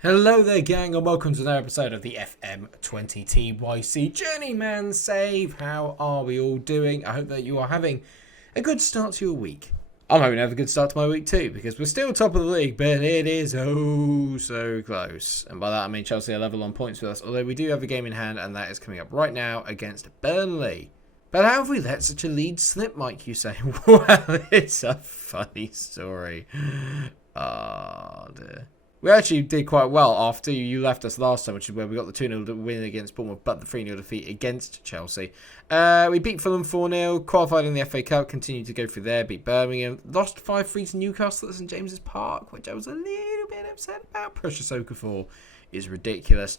Hello there, gang, and welcome to another episode of the FM20 TYC Journeyman Save. How are we all doing? I hope that you are having a good start to your week. I'm hoping to have a good start to my week too, because we're still top of the league, but it is oh so close. And by that I mean Chelsea are level on points with us, although we do have a game in hand, and that is coming up right now against Burnley. But how have we let such a lead slip, Mike, you say? Well, it's a funny story. Oh dear. We actually did quite well after you left us last time, which is where we got the 2-0 win against Bournemouth, but the 3-0 defeat against Chelsea. We beat Fulham 4-0, qualified in the FA Cup, continued to go through there, beat Birmingham, lost 5-3 to Newcastle at St James's Park, which I was a little bit upset about. Precious Okafor is ridiculous.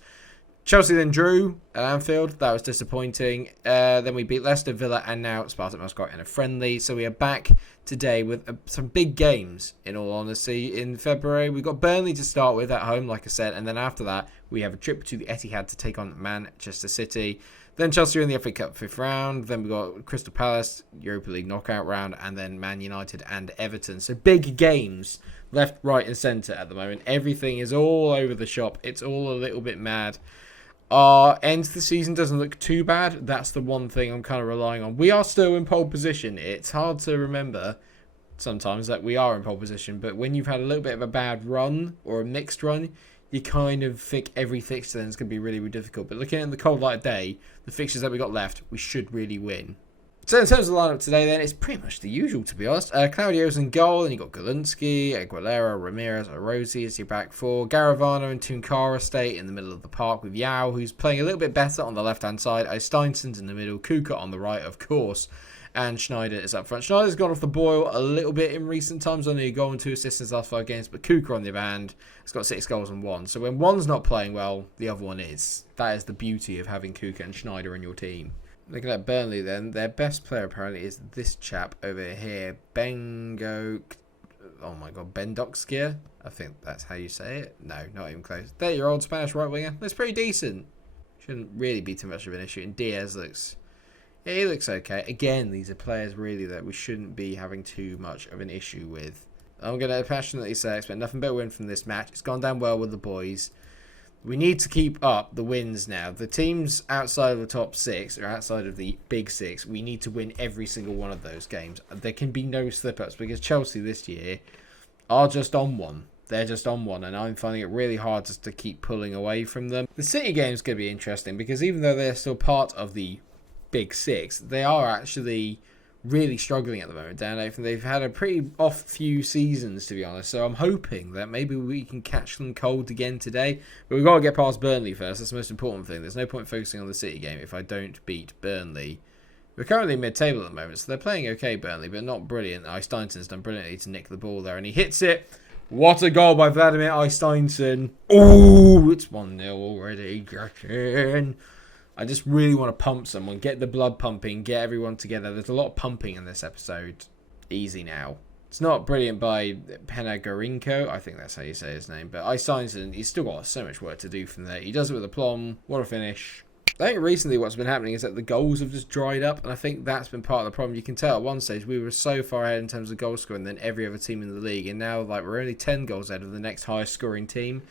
Chelsea then drew at Anfield. That was disappointing. Then we beat Leicester, Villa, and now Spartak Moscow in a friendly. So we are back today with some big games, in all honesty. In February, we've got Burnley to start with at home, like I said. And then after that, we have a trip to the Etihad to take on Manchester City. Then Chelsea are in the FA Cup 5th round. Then we've got Crystal Palace, Europa League knockout round. And then Man United and Everton. So big games left, right, and centre at the moment. Everything is all over the shop. It's all a little bit mad. Our end to the season doesn't look too bad. That's the one thing I'm kind of relying on. We are still in pole position. It's hard to remember sometimes that we are in pole position, but when you've had a little bit of a bad run or a mixed run, you kind of think every fixture then is going to be really, really difficult. But looking at the cold light of day, the fixtures that we got left, we should really win. So in terms of the lineup today, then, it's pretty much the usual, to be honest. Claudio's in goal, and you've got Galunsky, Aguilera, Ramirez, Orosi as your back four. Garavano and Tunkara stay in the middle of the park with Yao, who's playing a little bit better on the left-hand side. Steinson's in the middle, Kuka on the right, of course, and Schneider is up front. Schneider's gone off the boil a little bit in recent times, only a goal and 2 assists in his last 5 games, but Kuka on the other hand has got 6 goals and 1. So when one's not playing well, the other one is. That is the beauty of having Kuka and Schneider in your team. Looking at Burnley then, their best player apparently is this chap over here, Ben Doxkia. I think that's how you say it. No, not even close. 30-year-old Spanish right winger. That's pretty decent. Shouldn't really be too much of an issue. And Diaz he looks okay. Again, these are players really that we shouldn't be having too much of an issue with. I'm going to passionately say I expect nothing but a win from this match. It's gone down well with the boys. We need to keep up the wins now. The teams outside of the top 6 or outside of the big 6, we need to win every single one of those games. There can be no slip-ups because Chelsea this year are just on one. They're just on one, and I'm finding it really hard just to keep pulling away from them. The City game is going to be interesting because even though they're still part of the big 6, they are actually really struggling at the moment down there. They've had a pretty off few seasons, to be honest, so I'm hoping that maybe we can catch them cold again today, but we've got to get past Burnley first. That's the most important thing. There's no point focusing on the City game if I don't beat Burnley. We're currently mid-table at the moment, so they're playing okay, Burnley, but not brilliant. Steinson's done brilliantly to nick the ball there, and he hits it. What a goal by Vladimir Steinson. Oh, it's 1-0 already. Get in. I just really want to pump someone, get the blood pumping, get everyone together. There's a lot of pumping in this episode. Easy now. It's not brilliant by Penagorinko. I think that's how you say his name. But Steinson, he's still got so much work to do from there. He does it with aplomb. What a finish. I think recently what's been happening is that the goals have just dried up. And I think that's been part of the problem. You can tell at one stage we were so far ahead in terms of goal scoring than every other team in the league. And now we're only 10 goals ahead of the next highest scoring team.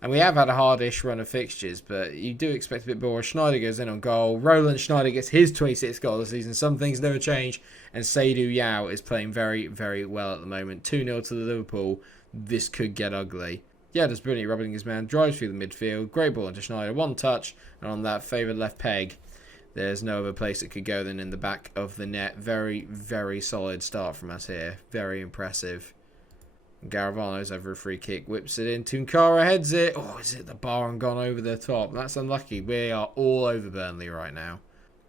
And we have had a hardish run of fixtures, but you do expect a bit more. Schneider goes in on goal. Roland Schneider gets his 26th goal of the season. Some things never change. And Seydou Yao is playing very, very well at the moment. 2-0 to the Liverpool. This could get ugly. Yeah, does brilliant rubbing his man. Drives through the midfield. Great ball into Schneider. One touch. And on that favoured left peg, there's no other place it could go than in the back of the net. Very, very solid start from us here. Very impressive. Garavano's over a free kick, whips it in. Tunkara heads it. Oh, is it the bar and gone over the top? That's unlucky. We are all over Burnley right now.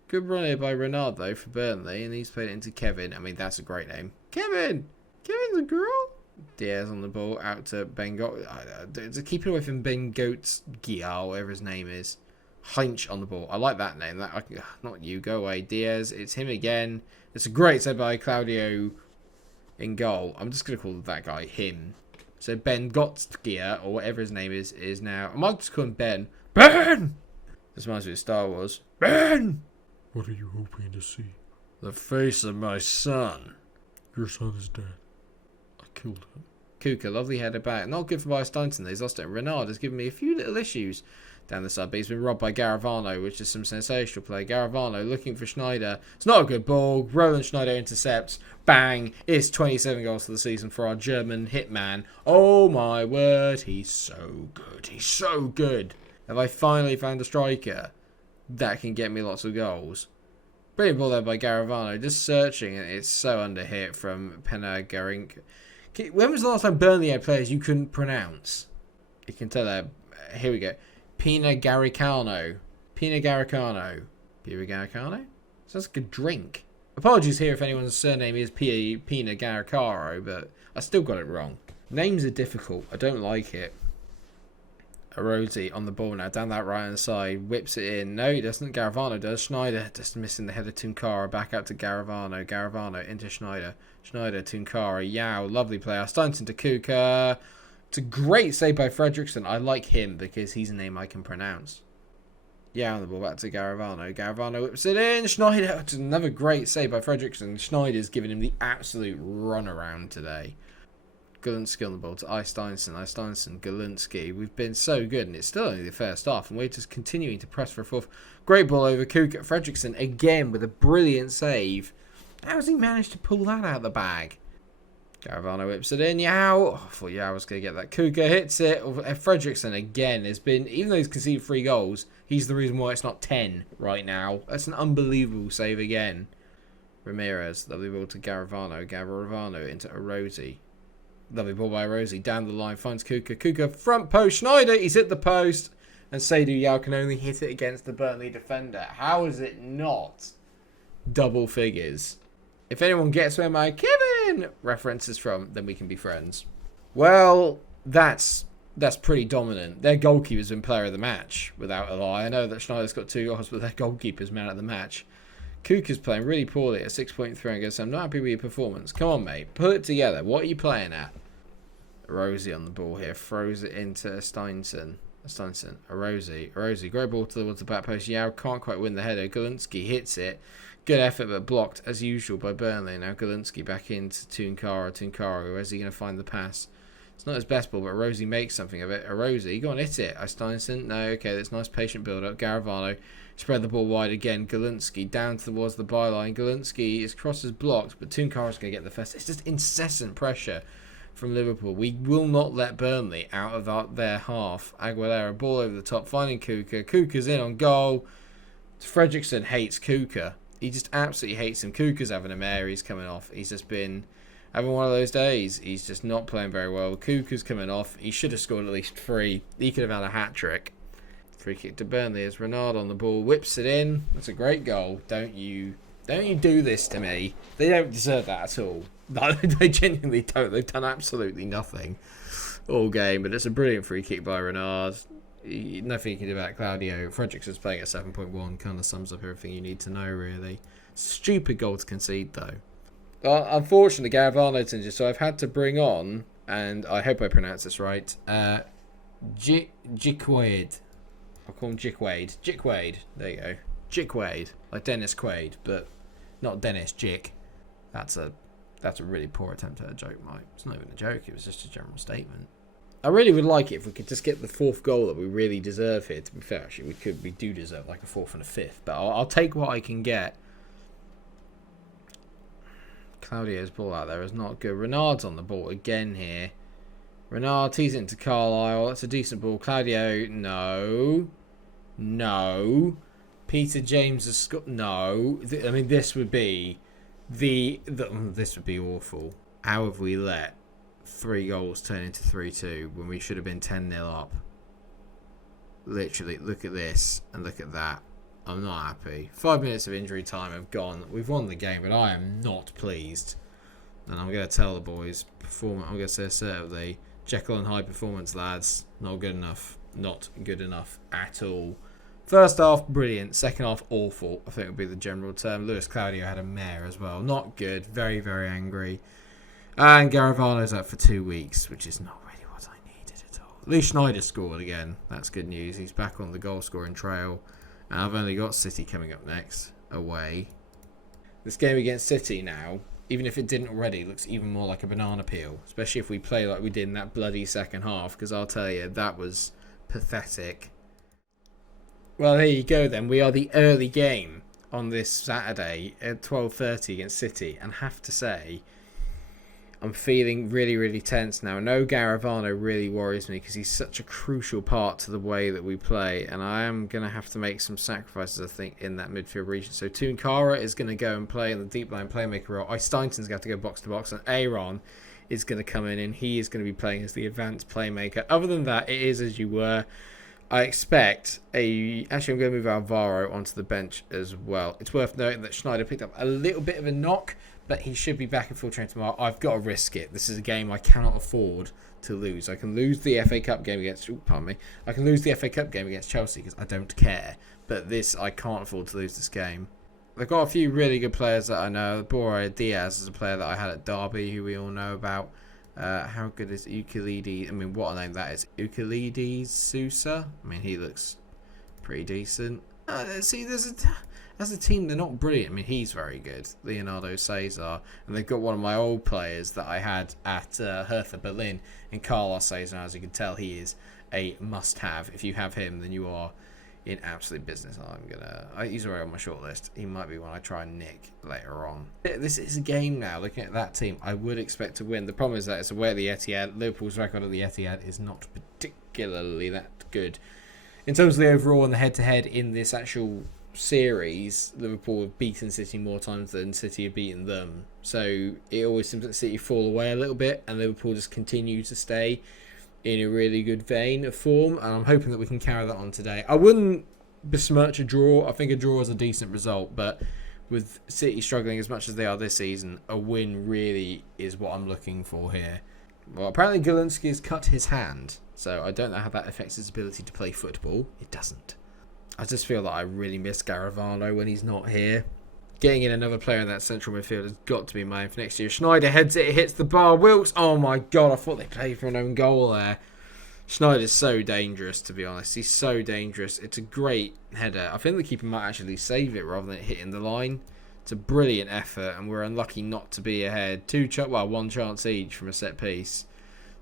Good run here by Renard, though, for Burnley, and he's played it into Kevin. I mean, that's a great name. Kevin! Kevin's a girl! Diaz on the ball, out to Bengoat. Keep it away from Bengoat Gia, whatever his name is. Heinch on the ball. I like that name. Not you, go away. Diaz, it's him again. It's a great save by Claudio in goal. I'm just going to call that guy him. So Ben Gotskia, or whatever his name is now. I might just call him Ben. Ben! This reminds me of Star Wars. Ben! What are you hoping to see? The face of my son. Your son is dead. I killed him. Kuka, lovely header back. Not good for Biostinton. He's lost it. Renard has given me a few little issues down the side, but he's been robbed by Garavano, which is some sensational play. Garavano looking for Schneider. It's not a good ball. Roland Schneider intercepts. Bang. It's 27 goals for the season for our German hitman. Oh my word. He's so good. He's so good. Have I finally found a striker that can get me lots of goals? Brilliant ball there by Garavano. Just searching, and it's so underhit from Pena Garink. When was the last time Burnley had players you couldn't pronounce? You can tell that. Here we go. Pina Garicano. Pina Garicano. Pina Garicano? Sounds like a drink. Apologies here if anyone's surname is Pina Garicaro, but I still got it wrong. Names are difficult. I don't like it. Rosie on the ball now, down that right hand side, whips it in. No, he doesn't. Garavano does. Schneider just missing the header. Tunkara back out to Garavano. Garavano into Schneider. Schneider, Tunkara. Yao, lovely player. Stunton to Kuka. It's a great save by Fredrickson. I like him because he's a name I can pronounce. Yao on the ball back to Garavano. Garavano whips it in. Schneider. It's another great save by Fredrickson. Schneider's giving him the absolute runaround today. Galunsky on the ball to Steinson, Galunsky. We've been so good, and it's still only the first half, and we're just continuing to press for a fourth. Great ball over Kuka. Fredrickson again with a brilliant save. How has he managed to pull that out of the bag? Garavano whips it in. Yao. Oh, I thought Yao was going to get that. Kuka hits it. Fredrickson again has been, even though he's conceded 3 goals, he's the reason why it's not 10 right now. That's an unbelievable save again. Ramirez, lovely ball to Garavano. Garavano into Arosi. Lovely ball by Rosie. Down the line. Finds Kuka. Kuka front post. Schneider. He's hit the post. And Seydou Yao can only hit it against the Burnley defender. How is it not double figures? If anyone gets where my Kevin reference is from, then we can be friends. Well, that's pretty dominant. Their goalkeeper's been player of the match, without a lie. I know that Schneider's got 2 goals, but their goalkeeper's man of the match. Kuka's playing really poorly at 6.3. I guess I'm not happy with your performance. Come on, mate. Put it together. What are you playing at? Rosie on the ball here. Throws it into Steinson. Rosie. Great ball towards the back post. Yao can't quite win the header. Galunsky hits it. Good effort, but blocked as usual by Burnley. Now Galunsky back into Tunkara. Where's he going to find the pass? It's not his best ball, but Rosie makes something of it. Rosie, go on, hit it. Steinson. No, okay, that's nice patient build-up. Garavano. Spread the ball wide again. Galunsky down towards the byline. Galunsky, his cross is blocked, but Tunkara's going to get the first. It's just incessant pressure from Liverpool. We will not let Burnley out of their half. Aguilera, ball over the top, finding Kuka. Kuka's in on goal. Fredrickson hates Kuka. He just absolutely hates him. Kuka's having a mare. He's coming off. He's just been having one of those days. He's just not playing very well. Kuka's coming off. He should have scored at least 3. He could have had a hat-trick. Free kick to Burnley as Renard on the ball. Whips it in. That's a great goal. Don't you do this to me. They don't deserve that at all. No, they genuinely don't. They've done absolutely nothing all game, but it's a brilliant free kick by Renard. Nothing you can do about Claudio. Fredrickson's playing at 7.1. Kind of sums up everything you need to know, really. Stupid goal to concede, though. Unfortunately, Garavano's injured, so I've had to bring on, and I hope I pronounce this right, Jikwade. I'll call him Jikwade. Jikwade. There you go. Jikwade. Like Dennis Quaid, but not Dennis Jick. That's a really poor attempt at a joke, Mike. It's not even a joke. It was just a general statement. I really would like it if we could just get the 4th goal that we really deserve here. To be fair, actually, we do deserve like a 4th and a 5th, but I'll take what I can get. Claudio's ball out there is not good. Renard's on the ball again here. Renard tees it into Carlisle. That's a decent ball. Claudio, no. Peter James has scored. No. I mean, this would be this would be awful. How have we let 3 goals turn into 3-2 when we should have been 10-0 up? Literally, look at this and look at that. I'm not happy. 5 minutes of injury time have gone. We've won the game, but I am not pleased. And I'm going to tell the boys, I'm going to say assertively, Jekyll and Hyde performance, lads. Not good enough. Not good enough at all. First half, brilliant. Second half, awful. I think would be the general term. Luis Claudio had a mare as well. Not good. Very, very angry. And Garavano's out for 2 weeks, which is not really what I needed at all. Lee Schneider scored again. That's good news. He's back on the goal-scoring trail. And I've only got City coming up next, away. This game against City now, even if it didn't already, it looks even more like a banana peel, especially if we play like we did in that bloody second half, because I'll tell you, that was pathetic. Well, there you go then. We are the early game on this Saturday at 12:30 against City, and have to say, I'm feeling really, really tense now. No, Garavano really worries me because he's such a crucial part to the way that we play, and I am going to have to make some sacrifices, I think, in that midfield region. So Tunkara is going to go and play in the deep line playmaker role. Steinton's going to have to go box to box, and Aaron is going to come in, and he is going to be playing as the advanced playmaker. Other than that, it is as you were. I expect Actually, I'm going to move Alvaro onto the bench as well. It's worth noting that Schneider picked up a little bit of a knock, but he should be back in full train tomorrow. I've got to risk it. This is a game I cannot afford to lose. I can lose the FA Cup game against... I can lose the FA Cup game against Chelsea because I don't care. But this, I can't afford to lose this game. They've got a few really good players that I know. Borja Diaz is a player that I had at Derby, who we all know about. How good is Euclides? I mean, what a name that is. Euclides Sousa? I mean, he looks pretty decent. See, as a team, they're not brilliant. I mean, he's very good, Leonardo Cesar. And they've got one of my old players that I had at Hertha Berlin in Carlos Cesar. As you can tell, he is a must-have. If you have him, then you are in absolute business. He's already on my shortlist. He might be one I try and nick later on. This is a game now. Looking at that team, I would expect to win. The problem is that it's away at the Etihad. Liverpool's record at the Etihad is not particularly that good. In terms of the overall and the head-to-head in this actual series, Liverpool have beaten City more times than City have beaten them. So it always seems that City fall away a little bit, and Liverpool just continue to stay in a really good vein of form, and I'm hoping that we can carry that on today. I wouldn't besmirch a draw. I think a draw is a decent result, but with City struggling as much as they are this season, a win really is what I'm looking for here. Well, apparently Galinski has cut his hand, so I don't know how that affects his ability to play football. It doesn't. I just feel that I really miss Garavano when he's not here. Getting in another player in that central midfield has got to be my aim for next year. Schneider heads it, hits the bar. Wilkes, oh my god, I thought they played for an own goal there. Schneider's so dangerous, to be honest. He's so dangerous. It's a great header. I think the keeper might actually save it rather than it hitting the line. It's a brilliant effort, and we're unlucky not to be ahead. One chance each from a set piece.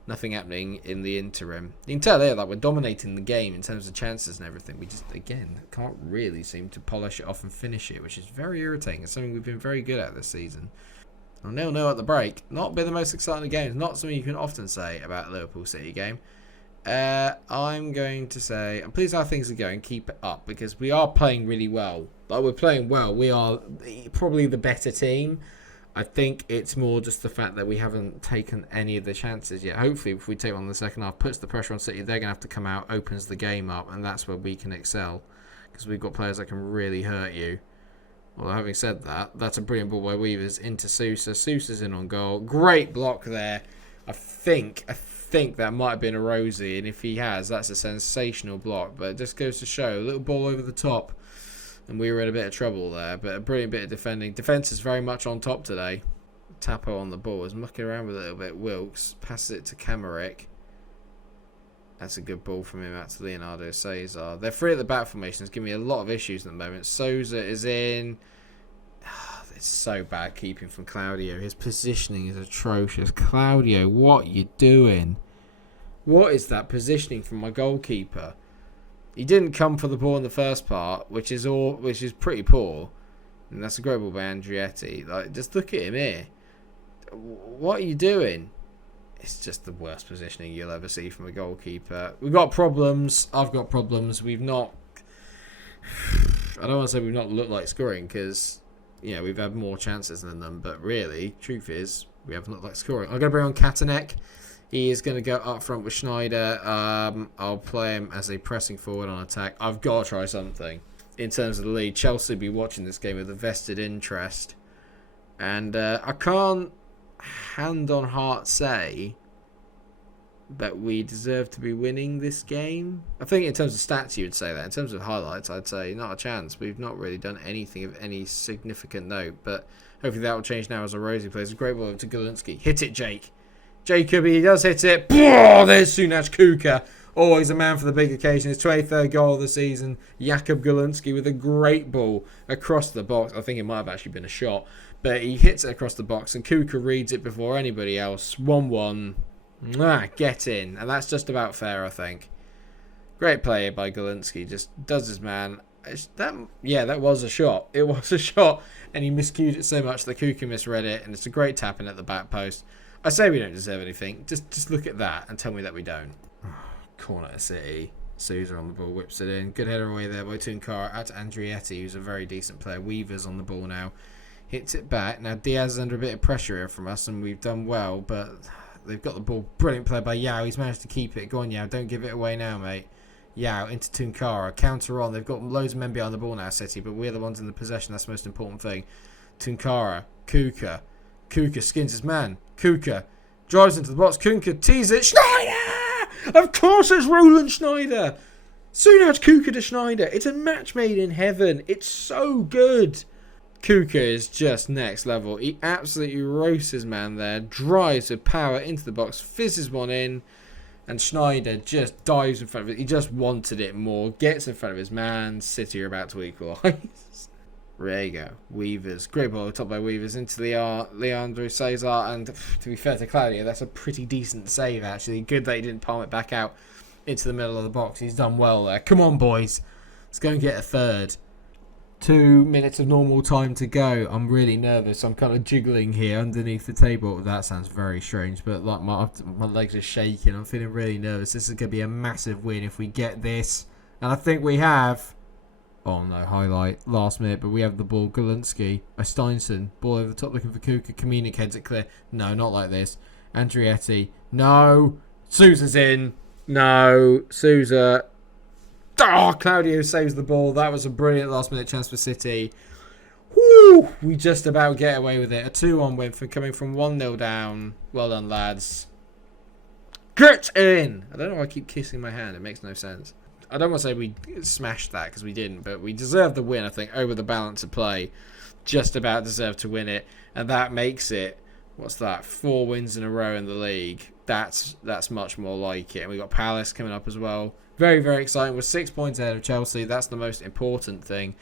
Nothing happening in the interim. You can tell there that we're dominating the game in terms of chances and everything. We just, again, can't really seem to polish it off and finish it, which is very irritating. It's something we've been very good at this season. 0-0 at the break. Not been the most exciting of games. Not something you can often say about a Liverpool City game. I'm going to say, I'm pleased how things are going. Keep it up, because we are playing really well. Like, we're playing well. We are probably the better team. I think it's more just the fact that we haven't taken any of the chances yet. Hopefully, if we take one in the second half, puts the pressure on City, they're going to have to come out, opens the game up, and that's where we can excel. Because we've got players that can really hurt you. Well, having said that, that's a brilliant ball by Weavers into Sousa. Sousa's in on goal. Great block there. I think that might have been a Rosie, and if he has, that's a sensational block. But it just goes to show, a little ball over the top, and we were in a bit of trouble there. But a brilliant bit of defending. Defence is very much on top today. Tapo on the ball is mucking around with it a little bit. Wilkes passes it to Kamaric. That's a good ball from him out to Leonardo Cesar. They're free at the back formation. It's giving me a lot of issues at the moment. Sousa is in. It's so bad keeping from Claudio. His positioning is atrocious. Claudio, what are you doing? What is that positioning from my goalkeeper? He didn't come for the ball in the first part, which is pretty poor. And that's a great ball by Andrietti. Like, just look at him here. What are you doing? It's just the worst positioning you'll ever see from a goalkeeper. We've got problems. I've got problems. We've not... I don't want to say we've not looked like scoring, because, you know, we've had more chances than them. But really, truth is, we haven't looked like scoring. I'm going to bring on Katanek. He is going to go up front with Schneider. I'll play him as a pressing forward on attack. I've got to try something. In terms of the lead, Chelsea will be watching this game with a vested interest. And I can't hand on heart say that we deserve to be winning this game. I think in terms of stats you would say that. In terms of highlights, I'd say not a chance. We've not really done anything of any significant note. But hopefully that will change now as a Rosie plays a great ball over to Galinski. Hit it, Jake. Jacob, he does hit it. Oh, there's Sunaj Kuka. Always a man for the big occasion. His 23rd goal of the season. Jakub Galinski with a great ball across the box. I think it might have actually been a shot. But he hits it across the box, and Kuka reads it before anybody else. 1-1. Get in. And that's just about fair, I think. Great play by Golinski. Just does his man. That was a shot. It was a shot. And he miscued it so much that Kuka misread it. And it's a great tapping at the back post. I say we don't deserve anything. Just look at that and tell me that we don't. Corner to City. Sousa on the ball. Whips it in. Good header away there by Tunkara. Out to Andrietti, who's a very decent player. Weaver's on the ball now. Hits it back. Now Diaz is under a bit of pressure here from us, and we've done well, but they've got the ball. Brilliant play by Yao. He's managed to keep it. Go on, Yao. Don't give it away now, mate. Yao into Tunkara. Counter on. They've got loads of men behind the ball now, City, but we're the ones in the possession. That's the most important thing. Tunkara. Kuka. Kuka skins his man. Kuka drives into the box. Kuka tees it. Schneider! Of course it's Roland Schneider. Soon as Kuka to Schneider. It's a match made in heaven. It's so good. Kuka is just next level. He absolutely roasts his man there. Drives with power into the box. Fizzes one in. And Schneider just dives in front of it. He just wanted it more. Gets in front of his man. City are about to equalise. There you go. Weavers. Great ball top by Weavers into Leandro Cesar. And to be fair to Claudio, that's a pretty decent save actually. Good that he didn't palm it back out into the middle of the box. He's done well there. Come on, boys. Let's go and get a third. 2 minutes of normal time to go. I'm really nervous. I'm kind of jiggling here underneath the table. That sounds very strange, but like my legs are shaking. I'm feeling really nervous. This is going to be a massive win if we get this. And I think we have. Oh no, highlight. Last minute, but we have the ball. Golinski. Steinson. Ball over the top looking for Kuka. Communicates it clear. No, not like this. Andrietti. No. Sousa's in. No. Sousa. Oh, Claudio saves the ball. That was a brilliant last-minute chance for City. Woo! We just about get away with it. A 2-1 win for coming from 1-0 down. Well done, lads. Get in! I don't know why I keep kissing my hand. It makes no sense. I don't want to say we smashed that because we didn't, but we deserved the win, I think, over the balance of play. Just about deserved to win it. And that makes it, what's that, 4 wins in a row in the league. That's much more like it. And we've got Palace coming up as well. Very, very exciting. We're 6 points ahead of Chelsea. That's the most important thing.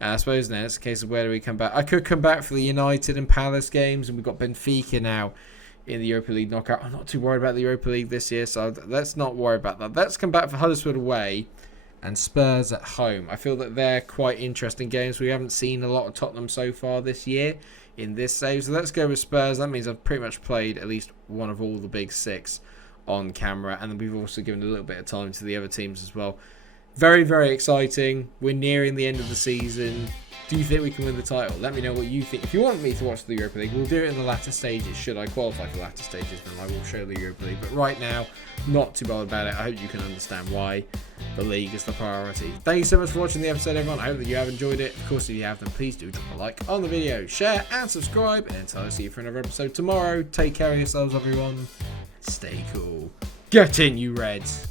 And I suppose now it's a case of where do we come back. I could come back for the United and Palace games. And we've got Benfica now in the Europa League knockout. I'm not too worried about the Europa League this year. So let's not worry about that. Let's come back for Huddersfield away and Spurs at home. I feel that they're quite interesting games. We haven't seen a lot of Tottenham so far this year in this save. So let's go with Spurs. That means I've pretty much played at least one of all the big 6 on camera, and then we've also given a little bit of time to the other teams as well. Very, very exciting. We're nearing the end of the season. Do you think we can win the title? Let me know what you think. If you want me to watch the Europa League, we'll do it in the latter stages. Should I qualify for the latter stages, then I will show the Europa League. But right now, not too bothered about it. I hope you can understand why the league is the priority. Thank you so much for watching the episode, everyone. I hope that you have enjoyed it. Of course, if you have, then please do drop a like on the video, share and subscribe. And until I see you for another episode tomorrow, take care of yourselves, everyone. Stay cool. Get in, you Reds.